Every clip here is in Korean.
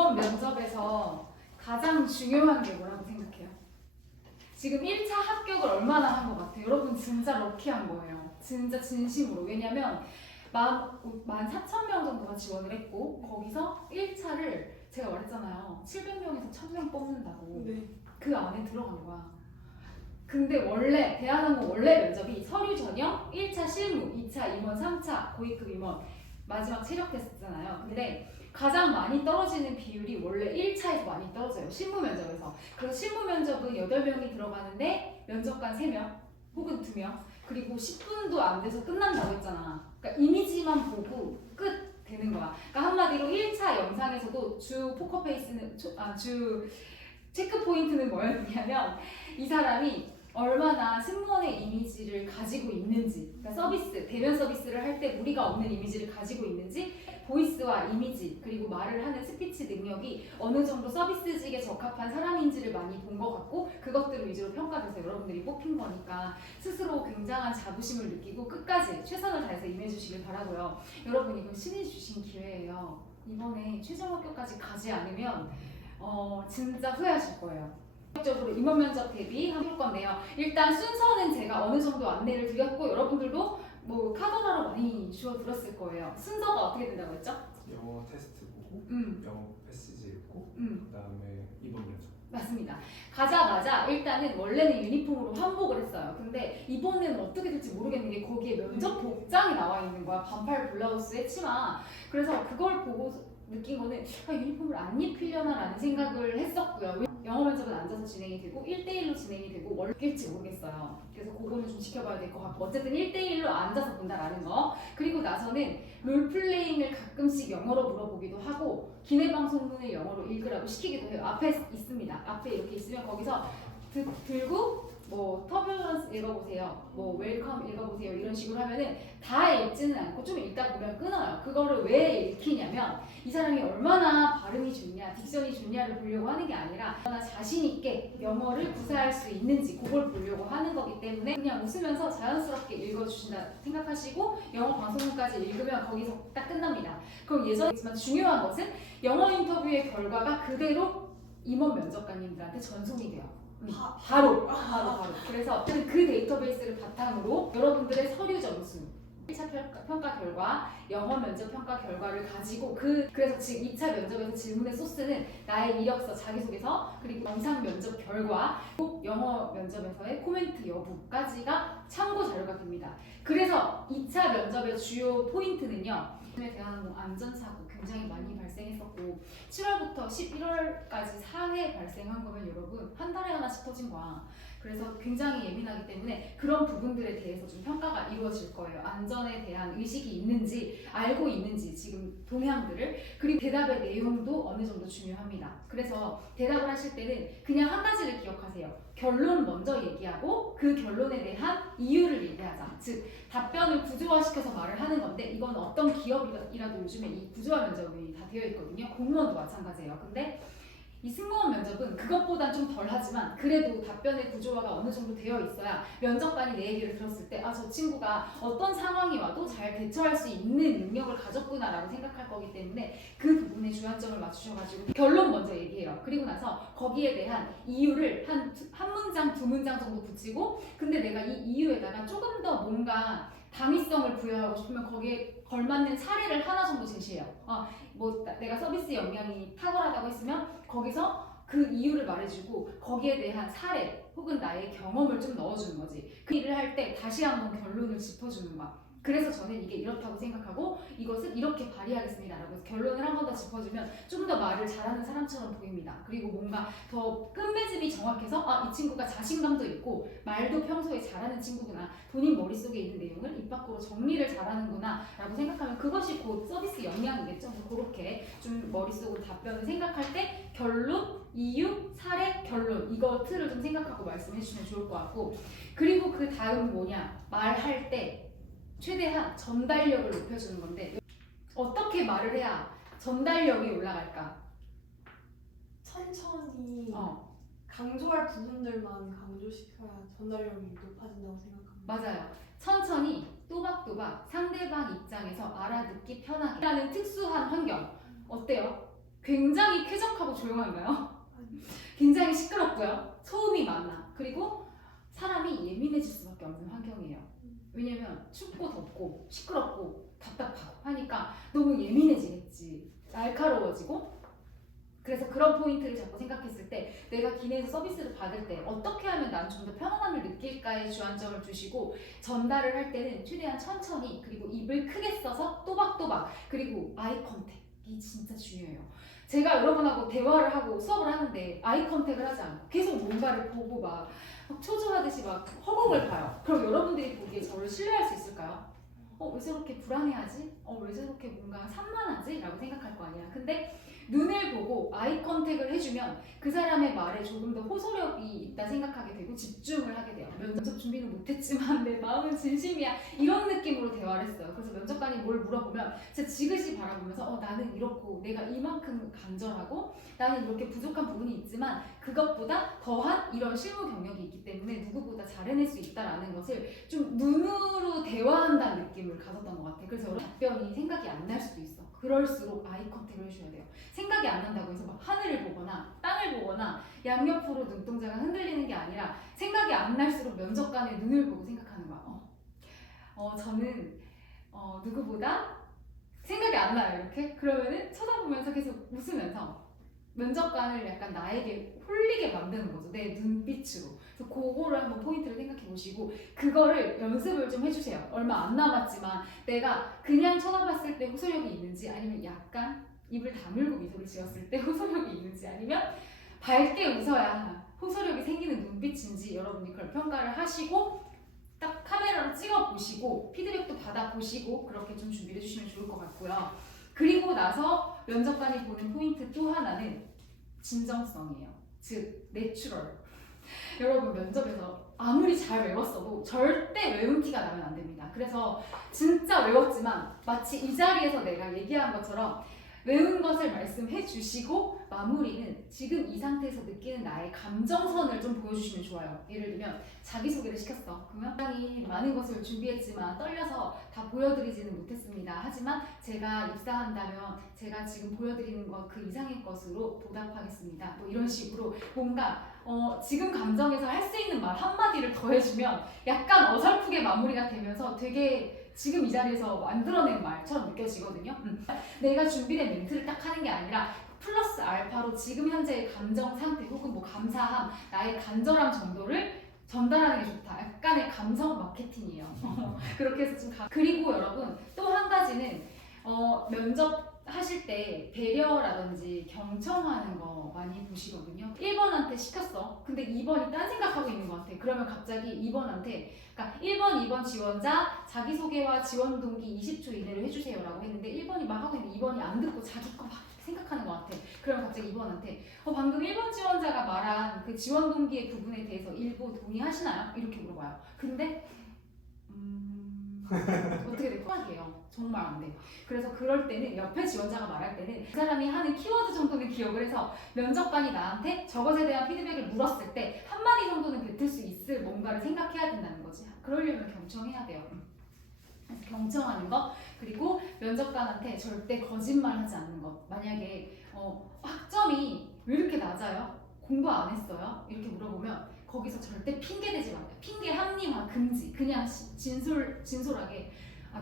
이번 면접에서 가장 중요한 게 뭐라고 생각해요? 지금 1차 합격을 얼마나 한 것 같아요? 여러분 진짜 럭키한 거예요. 진짜 진심으로. 왜냐면 14,000명 정도가 지원을 했고 거기서 1차를 제가 말했잖아요. 700명에서 1,000명 뽑는다고. 네. 그 안에 들어간 거야. 근데 원래 대한항공 원래 면접이 서류 전형, 1차 실무, 2차 임원, 3차 고위급 임원, 마지막 체력 테스트잖아요. 근데 가장 많이 떨어지는 비율이 원래 1차에서 많이 떨어져요. 실무 면접에서. 그래서 실무 면접은 8명이 들어가는데 면접관 3명 혹은 2명 그리고 10분도 안 돼서 끝난다고 했잖아. 그러니까 이미지만 보고 끝 되는 거야. 그러니까 한마디로 1차 영상에서도 주 포커페이스는 주 체크 포인트는 뭐였냐면 이 사람이 얼마나 승무원의 이미지를 가지고 있는지, 그러니까 서비스, 대면 서비스를 할 때 무리가 없는 이미지를 가지고 있는지, 보이스와 이미지, 그리고 말을 하는 스피치 능력이 어느 정도 서비스직에 적합한 사람인지를 많이 본 것 같고 그것들을 위주로 평가돼서 여러분들이 뽑힌 거니까 스스로 굉장한 자부심을 느끼고 끝까지 최선을 다해서 임해주시길 바라고요. 여러분 이건 신이 주신 기회예요. 이번에 최종 합격까지 가지 않으면 진짜 후회하실 거예요. 적으로 임원 면접 대비 할 건데요. 일단 순서는 제가 어느 정도 안내를 드렸고 여러분들도 뭐 카더라로 많이 주워 들었을 거예요. 순서가 어떻게 된다고 했죠? 영어 테스트 보고 영어 패시지 읽고 그다음에 이번 면접. 맞습니다. 가자마자 일단은 원래는 유니폼으로 환복을 했어요. 근데 이번에는 어떻게 될지 모르겠는 게 거기에 면접 복장이 나와 있는 거야. 반팔 블라우스에 치마. 그래서 그걸 보고 느낀 거는 유니폼을 안 입히려나라는 생각을 했었고요. 영어 면접은 앉아서 진행이 되고 1대1로 진행이 되고 월길지 모르겠어요. 그래서 그거는 좀 지켜봐야 될 것 같고 어쨌든 1대1로 앉아서 본다라는 거. 그리고 나서는 롤플레잉을 가끔씩 영어로 물어보기도 하고 기내방송문을 영어로 읽으라고 시키기도 해요. 앞에 있습니다. 앞에 이렇게 있으면 거기서 들고 뭐 터뷸런스 읽어보세요, 뭐 웰컴 읽어보세요 이런 식으로 하면은 다 읽지는 않고 좀 읽다 보면 끊어요. 그거를 왜 읽히냐면 이 사람이 얼마나 발음이 좋냐, 딕션이 좋냐를 보려고 하는 게 아니라 얼마나 자신 있게 영어를 구사할 수 있는지 그걸 보려고 하는 거기 때문에 그냥 웃으면서 자연스럽게 읽어주신다 생각하시고 영어 방송문까지 읽으면 거기서 딱 끝납니다. 그럼 예전이지만 중요한 것은 영어 인터뷰의 결과가 그대로 임원 면접관님들한테 전송이 돼요. 바로. 그래서 그 데이터베이스를 바탕으로 여러분들의 서류 점수, 1차 평가 결과, 영어 면접 평가 결과를 가지고 그래서 지금 2차 면접에서 질문의 소스는 나의 이력서, 자기소개서, 그리고 영상 면접 결과, 영어 면접에서의 코멘트 여부까지가 참고 자료가 됩니다. 그래서 2차 면접의 주요 포인트는요. 대한항공 안전사고 굉장히 많이 발생했었고 7월부터 11월까지 4회 발생한 거면 여러분 한 달에 하나씩 터진 거야. 그래서 굉장히 예민하기 때문에 그런 부분들에 대해서 좀 평가가 이루어질 거예요. 안전에 대한 의식이 있는지 알고 있는지 지금 동향들을, 그리고 대답의 내용도 어느 정도 중요합니다. 그래서 대답을 하실 때는 그냥 한 가지를 기억하세요. 결론 먼저 얘기하고 그 결론에 대한 이유를 얘기하자. 즉 답변을 구조화시켜서 말을 하는 건데 이건 어떤 기업이라도 요즘에 이 구조화 면접이 다 되어 있거든요. 공무원도 마찬가지예요. 근데 이 승무원 면접은 그것보단 좀 덜하지만 그래도 답변의 구조화가 어느 정도 되어 있어야 면접관이 내 얘기를 들었을 때 저 친구가 어떤 상황이 와도 잘 대처할 수 있는 능력을 가졌구나라고 생각할 거기 때문에 그 부분에 주안점을 맞추셔가지고 결론 먼저 얘기해요. 그리고 나서 거기에 대한 이유를 한 문장, 두 문장 정도 붙이고 근데 내가 이 이유에다가 조금 더 뭔가 당위성을 부여하고 싶으면 거기에 걸맞는 사례를 하나 정도 제시해요. 뭐 내가 서비스 역량이 탁월하다고 했으면 거기서 그 이유를 말해주고 거기에 대한 사례 혹은 나의 경험을 좀 넣어주는 거지. 그 일을 할 때 다시 한번 결론을 짚어주는 거야. 그래서 저는 이게 이렇다고 생각하고 이것을 이렇게 발휘하겠습니다 라고 해서 결론을 한 번 더 짚어주면 좀 더 말을 잘하는 사람처럼 보입니다. 그리고 뭔가 더 끝맺음이 정확해서 이 친구가 자신감도 있고 말도 평소에 잘하는 친구구나, 본인 머릿속에 있는 내용을 입 밖으로 정리를 잘하는구나 라고 생각하면 그것이 곧 서비스 역량이겠죠. 그렇게 좀 머릿속으로 답변을 생각할 때 결론, 이유, 사례, 결론 이거 틀을 좀 생각하고 말씀해 주시면 좋을 것 같고, 그리고 그 다음 뭐냐, 말할 때 최대한 전달력을 높여주는 건데 어떻게 말을 해야 전달력이 올라갈까? 천천히 강조할 부분들만 강조시켜야 전달력이 높아진다고 생각합니다. 맞아요. 천천히 또박또박 상대방 입장에서 알아듣기 편하게 하는 특수한 환경 어때요? 굉장히 쾌적하고 조용한가요? 굉장히 시끄럽고요. 소음이 많아. 그리고 사람이 예민해질 수밖에 없는 환경이에요. 왜냐면 춥고 덥고 시끄럽고 답답하고 하니까 너무 예민해지겠지. 날카로워지고. 그래서 그런 포인트를 자꾸 생각했을 때 내가 기내에서 서비스를 받을 때 어떻게 하면 난 좀 더 편안함을 느낄까에 주안점을 두시고 전달을 할 때는 최대한 천천히 그리고 입을 크게 써서 또박또박 그리고 아이 컨택이 진짜 중요해요. 제가 여러분하고 대화를 하고 수업을 하는데 아이 컨택을 하지 않고 계속 뭔가를 보고 막 초조하듯이 막 허공을 봐요. 그럼 여러분들이 보기에 저를 신뢰할 수 있을까요? 왜 저렇게 불안해하지? 왜 저렇게 뭔가 산만하지? 라고 생각할 거 아니야. 근데 눈을 보고 아이 컨택을 해주면 그 사람의 말에 조금 더 호소력이 있다 생각하게 되고 집중을 하게 돼요. 면접 준비는 못했지만 내 마음은 진심이야. 이런 느낌으로 대화를 했어요. 그래서 면접관이 뭘 물어보면 제가 지그시 바라보면서 나는 이렇고 내가 이만큼 간절하고 나는 이렇게 부족한 부분이 있지만 그것보다 더한 이런 실무 경력이 있기 때문에 누구보다 잘 해낼 수 있다라는 것을 좀 눈으로 대화한다는 느낌을 가졌던 것 같아요. 그래서 여러분 답변이 생각이 안 날 수도 있어. 그럴수록 아이 컨택을 해줘야 돼요. 생각이 안 난다고 해서 막 하늘을 보거나 땅을 보거나 양옆으로 눈동자가 흔들리는 게 아니라 생각이 안 날수록 면접관의 눈을 보고 생각하는 거야. 저는 누구보다 생각이 안 나요. 이렇게 그러면은 쳐다보면서 계속 웃으면서 면접관을 약간 나에게 홀리게 만드는 거죠. 내 눈빛으로. 그래서 그거를 한번 포인트를 생각해 보시고 그거를 연습을 좀 해주세요. 얼마 안 남았지만 내가 그냥 쳐다봤을 때 호소력이 있는지 아니면 약간 입을 다물고 미소를 지었을 때 호소력이 있는지 아니면 밝게 웃어야 호소력이 생기는 눈빛인지 여러분이 그걸 평가를 하시고 딱 카메라로 찍어 보시고 피드백도 받아 보시고 그렇게 좀 준비를 해주시면 좋을 것 같고요. 그리고 나서 면접관이 보는 포인트 또 하나는 진정성이에요. 즉 내추럴. 여러분 면접에서 아무리 잘 외웠어도 절대 외운 티가 나면 안 됩니다. 그래서 진짜 외웠지만 마치 이 자리에서 내가 얘기한 것처럼 외운 것을 말씀해 주시고 마무리는 지금 이 상태에서 느끼는 나의 감정선을 좀 보여주시면 좋아요. 예를 들면 자기소개를 시켰어. 그러면 굉장히 많은 것을 준비했지만 떨려서 다 보여드리지는 못했습니다. 하지만 제가 입사한다면 제가 지금 보여드리는 것 그 이상의 것으로 보답하겠습니다. 뭐 이런 식으로 뭔가 지금 감정에서 할 수 있는 말 한마디를 더해주면 약간 어설프게 마무리가 되면서 되게 지금 이 자리에서 만들어낸 말처럼 느껴지거든요. 내가 준비된 멘트를 딱 하는 게 아니라 플러스 알파로 지금 현재의 감정 상태 혹은 뭐 감사함, 나의 간절함 정도를 전달하는 게 좋다. 약간의 감성 마케팅이에요. 그렇게 해서 좀 그리고 여러분 또 한 가지는 면접 하실 때 배려라든지 경청하는 거 많이 보시거든요. 1번한테 시켰어. 근데 2번이 딴 생각하고 있는 것 같아. 그러면 갑자기 2번한테 그러니까 1번, 2번 지원자 자기소개와 지원 동기 20초 이내로 해주세요 라고 했는데 1번이 막 하고 있는데 2번이 안 듣고 자기 거 막 생각하는 것 같아. 그러면 갑자기 2번한테 방금 1번 지원자가 말한 그 지원 동기의 부분에 대해서 일부 동의하시나요? 이렇게 물어봐요. 근데 어떻게 될 것 같아요? 정말 안 돼. 그래서 그럴 때는 옆에 지원자가 말할 때는 그 사람이 하는 키워드 정도는 기억을 해서 면접관이 나한테 저것에 대한 피드백을 물었을 때 한마디 정도는 뱉을 수 있을 뭔가를 생각해야 된다는 거지. 그러려면 경청해야 돼요. 그래서 경청하는 것 그리고 면접관한테 절대 거짓말하지 않는 것. 만약에 학점이 왜 이렇게 낮아요? 공부 안 했어요? 이렇게 물어보면 거기서 절대 핑계 대지 마세요. 핑계 합리화 금지. 그냥 진솔하게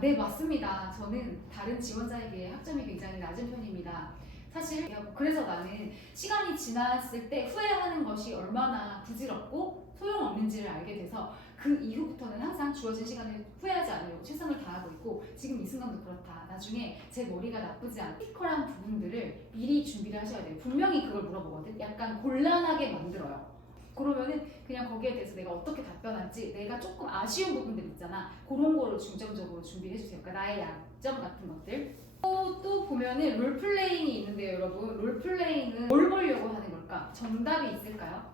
네 맞습니다. 저는 다른 지원자에 비해 학점이 굉장히 낮은 편입니다. 사실 그래서 나는 시간이 지났을 때 후회하는 것이 얼마나 부질없고 소용없는지를 알게 돼서 그 이후부터는 항상 주어진 시간을 후회하지 않으려고 최선을 다하고 있고 지금 이 순간도 그렇다. 나중에 제 머리가 나쁘지 않은 피컬한 부분들을 미리 준비를 하셔야 돼요. 분명히 그걸 물어보거든. 약간 곤란하게 만들어요. 그러면은 그냥 거기에 대해서 내가 어떻게 답변할지 내가 조금 아쉬운 부분들 있잖아. 그런 거를 중점적으로 준비를 해주세요. 그러니까 나의 약점 같은 것들. 또 보면은 롤플레잉이 있는데요, 여러분. 롤플레잉은 뭘 보려고 하는 걸까? 정답이 있을까요?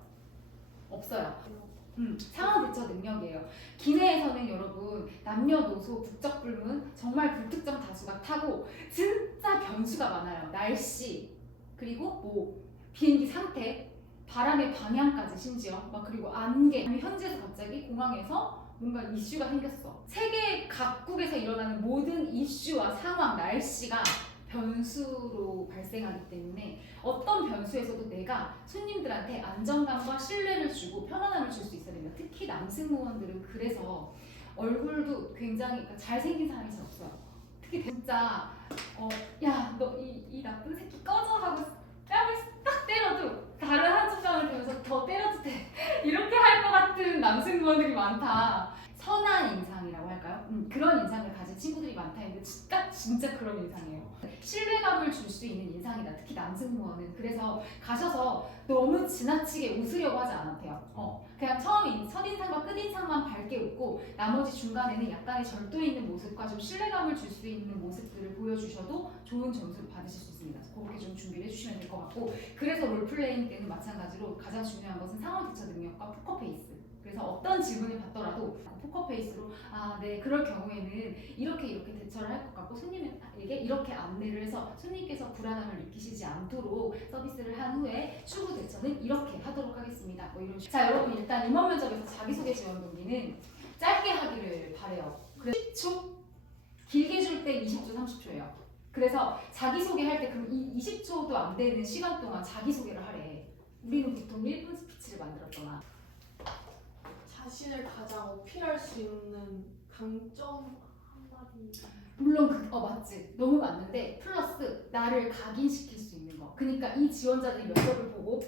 없어요. 상황 대처 능력이에요. 기내에서는 여러분 남녀노소 국적불문 정말 불특정 다수가 타고 진짜 변수가 많아요. 날씨 그리고 뭐 비행기 상태 바람의 방향까지 심지어 막 그리고 안개 현지에서 갑자기 공항에서 뭔가 이슈가 생겼어. 세계 각국에서 일어나는 모든 이슈와 상황, 날씨가 변수로 발생하기 때문에 어떤 변수에서도 내가 손님들한테 안정감과 신뢰를 주고 편안함을 줄 수 있어야 됩니다. 특히 남승무원들은 그래서 얼굴도 굉장히 그러니까 잘생긴 사람이 잘 없어요. 특히 진짜 야 너 이 나쁜 새끼 꺼져 하고 뺨을 딱 때려도 다른 한쪽 뺨을 대면서 더 때려도 돼 이렇게 할 것 같은 남승무원들이 많다. 선한 인상이라고 할까요? 그런 인상을 가진 친구들이 많다 했는데 진짜 그런 인상이에요. 신뢰감을 줄 수 있는 인상이다. 특히 남승무원은. 그래서 가셔서 너무 지나치게 웃으려고 하지 않았대요. 그냥 처음 첫인상과 끝인상만 밝게 웃고 나머지 중간에는 약간의 절도 있는 모습과 좀 신뢰감을 줄 수 있는 모습들을 보여주셔도 좋은 점수를 받으실 수 있습니다. 그렇게 좀 준비를 해주시면 될 것 같고, 그래서 롤플레잉 때는 마찬가지로 가장 중요한 것은 상호 대처 능력과 포커페이스. 그래서 어떤 질문을 받더라도 포커페이스로 네 그럴 경우에는 이렇게 대처를 할 것 같고 손님에게 이렇게 안내를 해서 손님께서 불안함을 느끼시지 않도록 서비스를 한 후에 추후 대처는 이렇게 하도록 하겠습니다. 뭐 이런 식으로. 자 여러분 일단 임원 면접에서 자기소개 지원 동기는 짧게 하기를 바래요. 그래서 10초 길게 줄 때 20초 30초예요. 그래서 자기소개할 때 그럼 이 20초도 안 되는 시간 동안 자기소개를 하래. 우리는 보통 1분 스피치를 만들었거나 자신을 가장 어필할 수 있는 강점 한마디. 물론 맞지 너무 맞는데 플러스 나를 각인시킬 수 있는 거. 그러니까 이 지원자들이 면접을 보고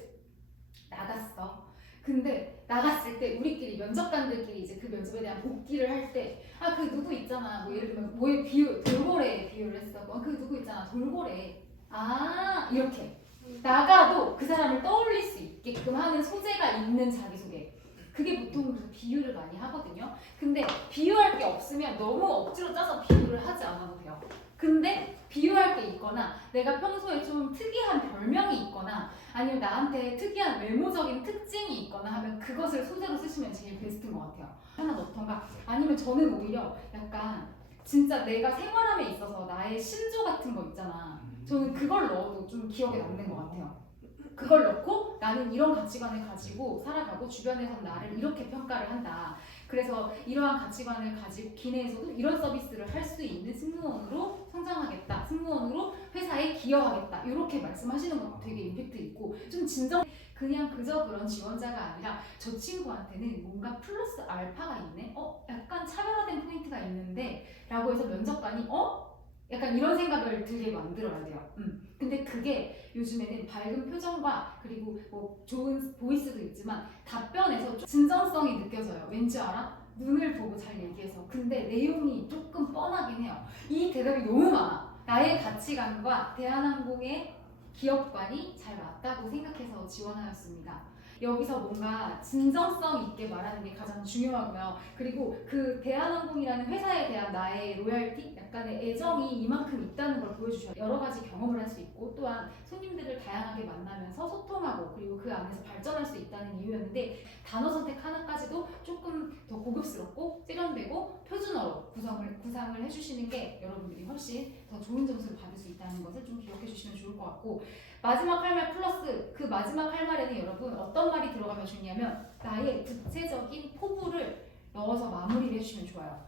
나갔어. 근데 나갔을 때 우리끼리 면접관들끼리 이제 그 면접에 대한 복귀를 할 때 그 누구 있잖아 뭐 예를 들면 뭐에 돌고래 비유를 했어. 그 누구 있잖아 돌고래 이렇게 나가도 그 사람을 떠올릴 수 있게끔 하는 소재가 있는 자기소개. 그게 보통 그래서 비유를 많이 하거든요. 근데 비유할 게 없으면 너무 억지로 짜서 비유를 하지 않아도 돼요. 근데 비유할 게 있거나 내가 평소에 좀 특이한 별명이 있거나 아니면 나한테 특이한 외모적인 특징이 있거나 하면 그것을 소재로 쓰시면 제일 베스트인 것 같아요. 하나 넣던가 아니면 저는 오히려 약간 진짜 내가 생활함에 있어서 나의 신조 같은 거 있잖아. 저는 그걸 넣어도 좀 기억에 남는 것 같아요. 그걸 넣고 나는 이런 가치관을 가지고 살아가고 주변에서 나를 이렇게 평가를 한다. 그래서 이러한 가치관을 가지고 기내에서도 이런 서비스를 할 수 있는 승무원으로 성장하겠다. 승무원으로 회사에 기여하겠다. 이렇게 말씀하시는 것도 되게 임팩트 있고 좀 진정 그냥 그저 그런 지원자가 아니라 저 친구한테는 뭔가 플러스 알파가 있네. 약간 차별화된 포인트가 있는데 라고 해서 면접관이 약간 이런 생각을 들게 만들어야 돼요. 근데 그게 요즘에는 밝은 표정과 그리고 뭐 좋은 보이스도 있지만 답변에서 좀 진정성이 느껴져요. 왠지 알아? 눈을 보고 잘 얘기해서. 근데 내용이 조금 뻔하긴 해요. 이 대답이 너무 많아. 나의 가치관과 대한항공의 기업관이 잘 맞다고 생각해서 지원하였습니다. 여기서 뭔가 진정성 있게 말하는 게 가장 중요하고요. 그리고 그 대한항공이라는 회사에 대한 나의 로열티, 약간의 애정이 이만큼 있다는 걸 보여주셔야 여러 가지 경험을 할 수 있고 또한 손님들을 다양하게 만나면서 소통하고 그리고 그 안에서 발전할 수 있다는 이유였는데 단어 선택 하나까지도 조금 더 고급스럽고 세련되고 표준어로 구상을 해주시는 게 여러분들이 훨씬 더 좋은 점수를 받을 수 있다는 것을 좀 기억해 주시면 좋을 것 같고 마지막 할 말 플러스 그 마지막 할 말에는 여러분 어떤 말이 들어가면 좋냐면 나의 구체적인 포부를 넣어서 마무리를 해주시면 좋아요.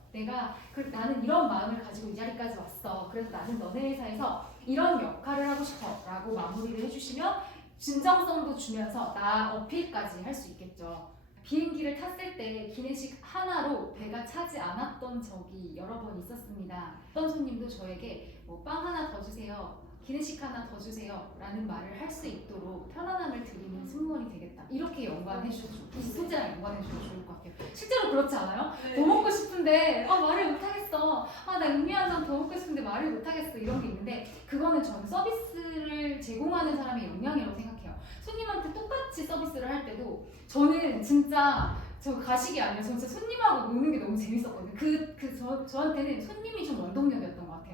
나는 이런 마음을 가지고 이 자리까지 왔어. 그래서 나는 너네 회사에서 이런 역할을 하고 싶어 라고 마무리를 해주시면 진정성도 주면서 나 어필까지 할 수 있겠죠. 비행기를 탔을 때 기내식 하나로 배가 차지 않았던 적이 여러 번 있었습니다. 어떤 손님도 저에게 빵 하나 더 주세요. 기내식 하나 더 주세요 라는 말을 할 수 있도록 편안함을 드리는 승무원이 되겠다. 이렇게 연관해 주셔도 이 소재랑 연관해 주셔도 좋을 것 같아요. 실제로 그렇지 않아요? 네. 더 먹고 싶은데 말을 못하겠어. 나 음료 한 잔 더 먹고 싶은데 말을 못하겠어. 이런 게 있는데 그거는 전 서비스를 제공하는 사람의 역량이라고 생각해요. 손님한테 똑같이 서비스를 할 때도 저는 진짜 저 가식이 아니라 진짜 손님하고 노는 게 너무 재밌었거든요. 저한테는 손님이 좀 원동력이었던 것 같아요.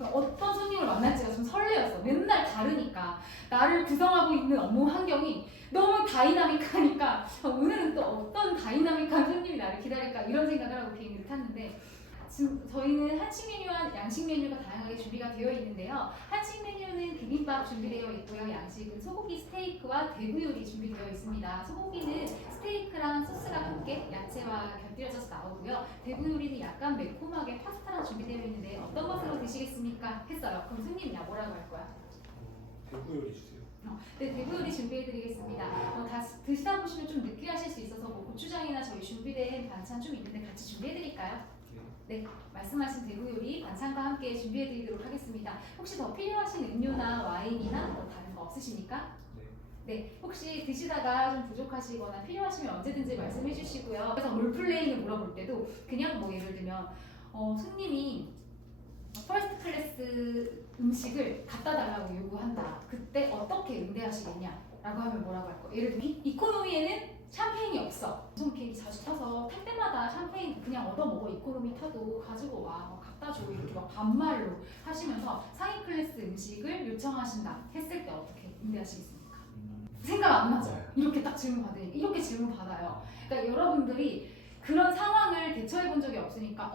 어떤 손님을 만날지가 좀 설레었어. 맨날 다르니까 나를 구성하고 있는 업무 환경이 너무 다이나믹하니까 오늘은 또 어떤 다이나믹한 손님이 나를 기다릴까 이런 생각을 하고 비행기를 탔는데 지금 저희는 한식 메뉴와 양식 메뉴가 다양하게 준비가 되어 있는데요. 한식 메뉴는 비빔밥 준비되어 있고요. 양식은 소고기 스테이크와 대구 요리 준비되어 있습니다. 소고기는 스테이크랑 소스가 함께 야채와 곁들여져서 나오고요. 대구 요리는 약간 매콤하게 파스타랑 준비되어 있는데 어떤 것으로 드시겠습니까? 했어요. 그럼 손님 뭐라고 할 거야? 대구 요리 주세요. 네, 대구 요리 준비해드리겠습니다. 다 드시다 보시면 좀 느끼하실 수 있어서 뭐 고추장이나 저희 준비된 반찬 좀 있는데 같이 준비해드릴까요? 네, 말씀하신 대구 요리 반찬과 함께 준비해드리도록 하겠습니다. 혹시 더 필요하신 음료나 와인이나 뭐 다른 거 없으십니까? 네, 혹시 드시다가 좀 부족하시거나 필요하시면 언제든지 말씀해 주시고요. 그래서 롤플레잉을 물어볼 때도 그냥 뭐 예를 들면 손님이 퍼스트 클래스 음식을 갖다 달라고 요구한다. 그때 어떻게 응대하시겠냐? 라고 하면 뭐라고 할 거? 예를 들면 이코노미에는 샴페인이 없어. 좀 비행기 자주 타서 탈 때마다 샴페인 그냥 얻어 먹어. 이코노미 타도 가지고 와. 뭐 갖다 줘. 이렇게 막 반말로 하시면서 상위 클래스 음식을 요청하신다. 했을 때 어떻게 응대하시겠습니까? 생각 안 나죠? 이렇게 딱 질문 받으니까 이렇게 질문 받아요. 그러니까 여러분들이 그런 상황을 대처해 본 적이 없으니까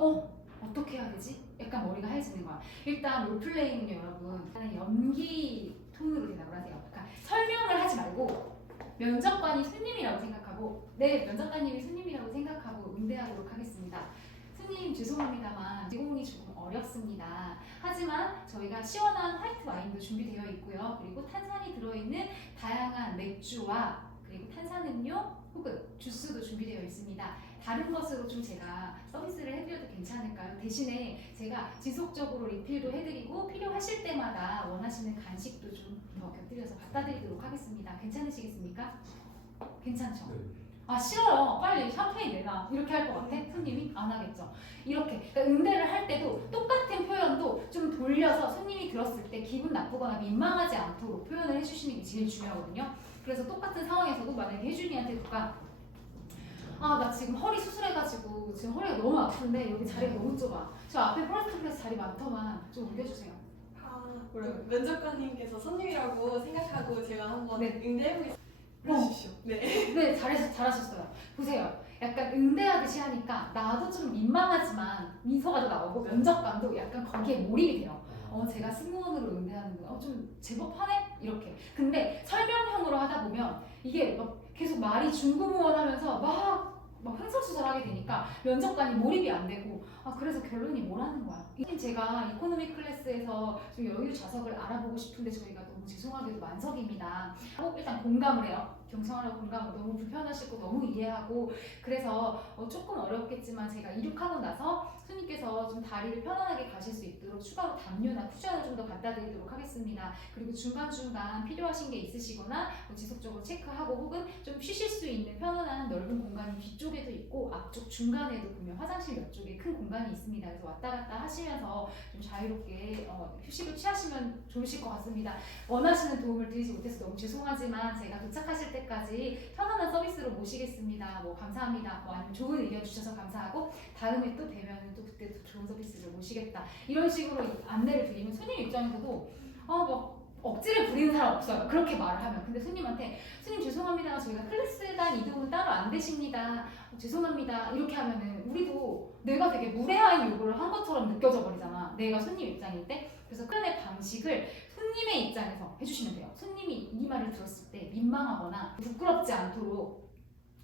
어떻게 해야 되지? 약간 머리가 하얘지는 거야. 일단 롤플레이는요, 여러분. 일단 연기 톤으로 대답을 하세요. 그러니까 설명을 하지 말고 면접관이 손님이라고 생각하고 면접관님이 손님이라고 생각하고 응대하도록 하겠습니다. 손님 죄송합니다만 제공이 조금 어렵습니다. 하지만 저희가 시원한 화이트 와인도 준비되어 있고요. 그리고 탄산이 들어있는 다양한 맥주와 그리고 탄산음료 혹은 주스도 준비되어 있습니다. 다른 것으로 좀 제가 서비스를 해드려도 괜찮을까요? 대신에 제가 지속적으로 리필도 해드리고 필요하실 때마다 원하시는 간식도 좀 더 곁들여서 갖다 드리도록 하겠습니다. 괜찮으시겠습니까? 괜찮죠? 아 싫어요. 빨리 샴페인 내놔. 이렇게 할 것 같아? 손님이? 안 하겠죠. 이렇게 그러니까 응대를 할 때도 똑같은 표현도 좀 돌려서 손님이 들었을 때 기분 나쁘거나 민망하지 않도록 표현을 해주시는 게 제일 중요하거든요. 그래서 똑같은 상황에서도 만약에 혜준이한테 누가 나 지금 허리 수술해가지고 지금 허리가 너무 아픈데 여기 자리가 너무 좁아. 저 앞에 퍼스트 클래스 자리 많더만 좀 옮겨주세요. 면접관님께서 손님이라고 생각하고 제가 한번 응대해보겠습니다. 해주십시오. 네, 잘하셨어요. 보세요. 약간 응대하듯이 하니까 나도 좀 민망하지만 미소가 더 나오고 면접관도 약간 거기에 몰입이 돼요. 제가 승무원으로 응대하는구나. 좀 제법 하네? 이렇게. 근데 설명형으로 하다 보면 이게 막 계속 말이 중구무원하면서 막 횡설수설하게 되니까 면접관이 몰입이 안 되고 그래서 결론이 뭐라는 거야. 제가 이코노미 클래스에서 좀 여유 좌석을 알아보고 싶은데 저희가 너무 죄송하게도 만석입니다. 일단 공감을 해요. 경청하라고 공감을 너무 불편하실 거 너무 이해하고 그래서 조금 어렵겠지만 제가 이륙하고 나서 손님께서 좀 다리를 편안하게 가실 수 있도록 추가로 담요나 쿠션을 좀 더 갖다 드리도록 하겠습니다. 그리고 중간중간 필요하신 게 있으시거나 지속적으로 체크하고 혹은 좀 쉬실 수 있는 편안한 넓은 공간이 뒤쪽에도 있고 앞쪽 중간에도 보면 화장실 옆쪽에 큰 공간이 있습니다. 그래서 왔다 갔다 하시면서 좀 자유롭게 휴식을 취하시면 좋으실 것 같습니다. 원하시는 도움을 드리지 못해서 너무 죄송하지만 제가 도착하실 때까지 편안한 서비스로 모시겠습니다. 감사합니다. 아니면 좋은 의견 주셔서 감사하고 다음에 또 뵈면 또 그때 또 좋은 서비스를 모시겠다. 이런 식으로 안내를 드리면 손님 입장에서도 억지를 부리는 사람 없어요. 그렇게 말을 하면. 근데 손님한테 손님 죄송합니다. 저희가 클래스 간 이동은 따로 안 되십니다. 죄송합니다. 이렇게 하면은 우리도 내가 되게 무례한 요구를 한 것처럼 느껴져 버리잖아. 내가 손님 입장일 때. 그래서 표현의 방식을 손님의 입장에서 해주시면 돼요. 손님이 이 말을 들었을 때 민망하거나 부끄럽지 않도록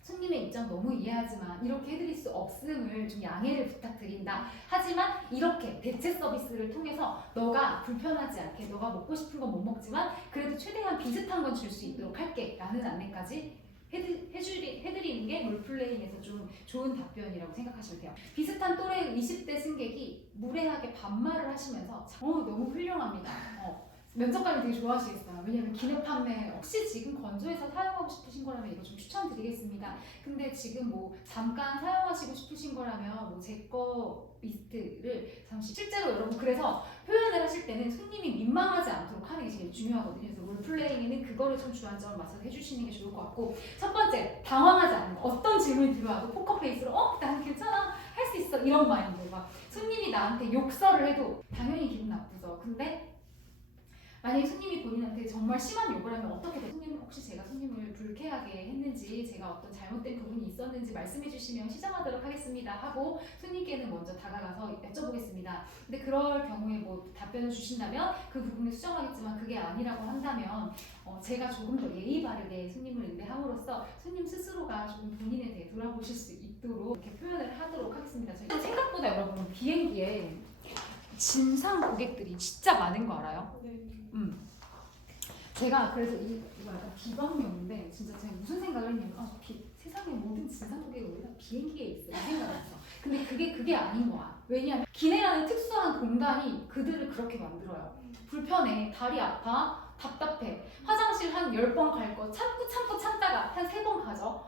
손님의 입장 너무 이해하지만 이렇게 해드릴 수 없음을 좀 양해를 부탁드린다. 하지만 이렇게 대체 서비스를 통해서 너가 불편하지 않게 너가 먹고 싶은 건 못 먹지만 그래도 최대한 비슷한 건 줄 수 있도록 할게 라는 안내까지 해드리는 게 롤플레잉에서 좀 좋은 답변이라고 생각하시면 돼요. 비슷한 또래 20대 승객이 무례하게 반말을 하시면서 너무 훌륭합니다. 면접관이 되게 좋아하시겠어요. 왜냐면 기내 판매 혹시 지금 건조해서 사용하고 싶으신 거라면 이거 좀 추천드리겠습니다. 근데 지금 잠깐 사용하시고 싶으신 거라면 제 거 리스트를 잠시 실제로 여러분 그래서 표현을 하실 때는 손님이 민망하지 않도록 하는 게 제일 중요하거든요. 그래서 롤플레잉에는 그거를 좀 주안점을 맞춰서 해주시는 게 좋을 것 같고 첫 번째 당황하지 않는 거. 어떤 질문이 들어와도 포커페이스로 난 괜찮아 할 수 있어 이런 마인드. 막 손님이 나한테 욕설을 해도 당연히 기분 나쁘죠. 근데 만약에 손님이 본인한테 정말 심한 욕을 하면 어떻게 돼요? 손님 혹시 제가 손님을 불쾌하게 했는지 제가 어떤 잘못된 부분이 있었는지 말씀해 주시면 시정하도록 하겠습니다 하고 손님께는 먼저 다가가서 여쭤보겠습니다. 근데 그럴 경우에 뭐 답변을 주신다면 그 부분을 수정하겠지만 그게 아니라고 한다면 제가 조금 더 예의 바르게 손님을 응대함으로써 손님 스스로가 조금 본인에 대해 돌아보실 수 있도록 이렇게 표현을 하도록 하겠습니다. 저희 생각보다 여러분 비행기에 진상 고객들이 진짜 많은 거 알아요? 네. 제가 그래서 이거 약간 비방용인데 진짜 제가 무슨 생각을 했냐면 세상의 모든 진상 고객이 원래 다 비행기에 있어 이 생각을 했어. 근데 그게 아닌 거야. 왜냐하면 기내라는 특수한 공간이 그들을 그렇게 만들어요. 불편해, 다리 아파, 답답해. 화장실 한 10번 갈 거 참다가 한 3번 가죠.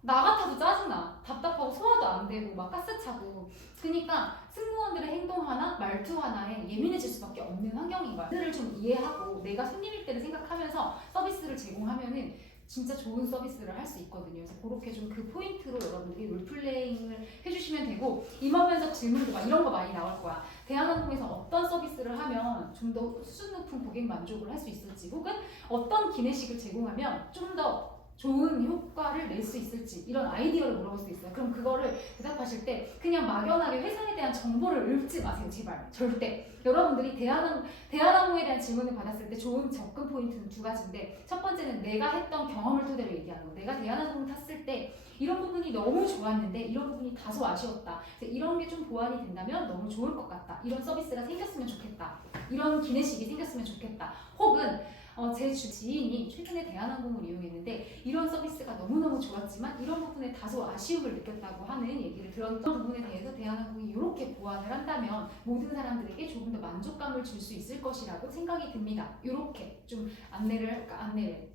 나 같아도 짜증나. 답답하고 소화도 안 되고 막 가스 차고. 그러니까 승무원들의 행동 하나, 말투 하나에 예민해질 수밖에 없는 환경인 거야. 그들을 좀 이해하고 내가 손님일 때를 생각하면서 서비스를 제공하면은 진짜 좋은 서비스를 할 수 있거든요. 그래서 그렇게 좀 그 포인트로 여러분들이 롤플레잉을 해주시면 되고 임원 면접 질문도 막 이런 거 많이 나올 거야. 대한항공에서 어떤 서비스를 하면 좀 더 수준 높은 고객 만족을 할 수 있을지 혹은 어떤 기내식을 제공하면 좀 더 좋은 효과를 낼 수 있을지 이런 아이디어를 물어볼 수 있어요. 그럼 그거를 대답하실 때 그냥 막연하게 회사에 대한 정보를 읊지 마세요. 제발. 절대. 여러분들이 대한항공에 대한 질문을 받았을 때 좋은 접근 포인트는 2가지인데 첫 번째는 내가 했던 경험을 토대로 얘기하는 거. 내가 대한항공을 탔을 때 이런 부분이 너무 좋았는데 이런 부분이 다소 아쉬웠다. 이런 게 좀 보완이 된다면 너무 좋을 것 같다. 이런 서비스가 생겼으면 좋겠다. 이런 기내식이 생겼으면 좋겠다. 혹은 제 지인이 최근에 대한항공을 이용했는데 이런 서비스가 너무너무 좋았지만 이런 부분에 다소 아쉬움을 느꼈다고 하는 얘기를 들었던 부분에 대해서 대한항공이 이렇게 보완을 한다면 모든 사람들에게 조금 더 만족감을 줄 수 있을 것이라고 생각이 듭니다. 이렇게 좀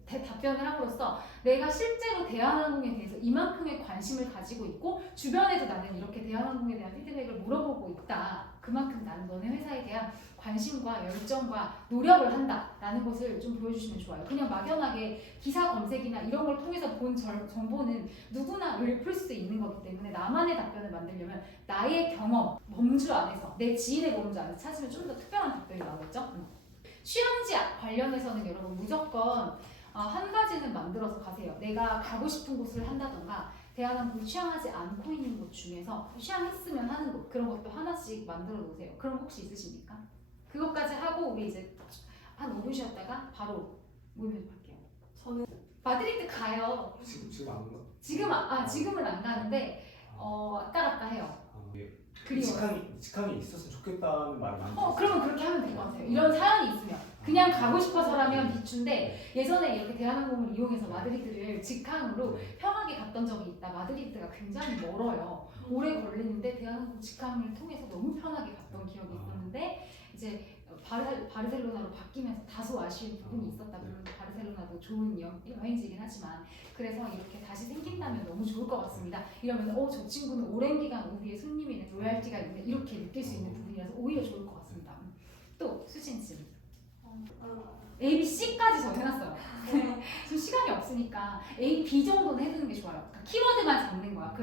답변을 함으로써 내가 실제로 대한항공에 대해서 이만큼의 관심을 가지고 있고 주변에도 나는 이렇게 대한항공에 대한 피드백을 물어보고 있다. 그만큼 나는 너네 회사에 대한 관심과 열정과 노력을 한다라는 것을 좀 보여주시면 좋아요. 그냥 막연하게 기사 검색이나 이런 걸 통해서 본 정보는 누구나 읊을 수 있는 거기 때문에 나만의 답변을 만들려면 나의 경험, 범주 안에서 내 지인의 범주 안에서 찾으면 좀 더 특별한 답변이 나오겠죠? 휴양지 관련해서는 여러분 무조건 한 가지는 만들어서 가세요. 내가 가고 싶은 곳을 한다던가 대한항공이 휴양하지 않고 있는 곳 중에서 휴양했으면 하는 곳 그런 것도 하나씩 만들어 놓으세요. 그런 거 혹시 있으십니까? 그것까지 하고 우리 이제 한 5분 쉬었다가 바로 모임에 갈게요. 저는 마드리드 가요. 지금 안 가? 지금은 안 가는데 왔다 갔다 해요. 그리워요. 직항이 있었으면 좋겠다는 말을 많이 그러면 그렇게 하면 될 것 같아요. 이런 사연이 있으면 그냥 가고 싶어서라면 비추인데 예전에 이렇게 대한항공을 이용해서 마드리드를 직항으로 편하게 갔던 적이 있다. 마드리드가 굉장히 멀어요. 오래 걸리는데 대한항공 직항을 통해서 너무 편하게 갔던 기억이 있었는데 이제 바르셀로나로 바뀌면서 다소 아쉬운 부분이 있었다. 물론 바르셀로나도 좋은 여행지이긴 하지만 그래서 이렇게 다시 생긴다면 너무 좋을 것 같습니다. 이러면 저 친구는 오랜 기간 우리의 손님이네, 로얄티가 있네 이렇게 느낄 수 있는 부분이라서 오히려 좋을 것 같습니다. 또 수진 씨 A, B, C까지 저 해놨어요. 지금 시간이 없으니까 A, B 정도는 해두는 게 좋아요. 그러니까 키워드만 잡는 거야.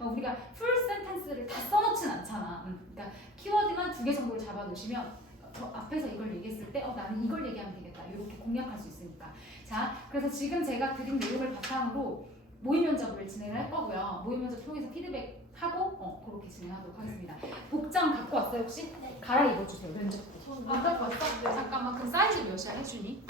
우리가 풀 센텐스를 다 써놓진 않잖아. 그러니까 키워드만 2개 정도를 잡아놓으시면 저 앞에서 이걸 얘기했을 때 나는 이걸 얘기하면 되겠다. 이렇게 공략할 수 있으니까. 자, 그래서 지금 제가 드린 내용을 바탕으로 모의 면접을 진행을 할 거고요. 모의 면접 통해서 피드백하고 그렇게 진행하도록 하겠습니다. 복장 갖고 왔어요 혹시? 갈아입어주세요. 면접. 저는 갖고 왔어? 잠깐만 그럼 사이즈 몇이야 혜준이?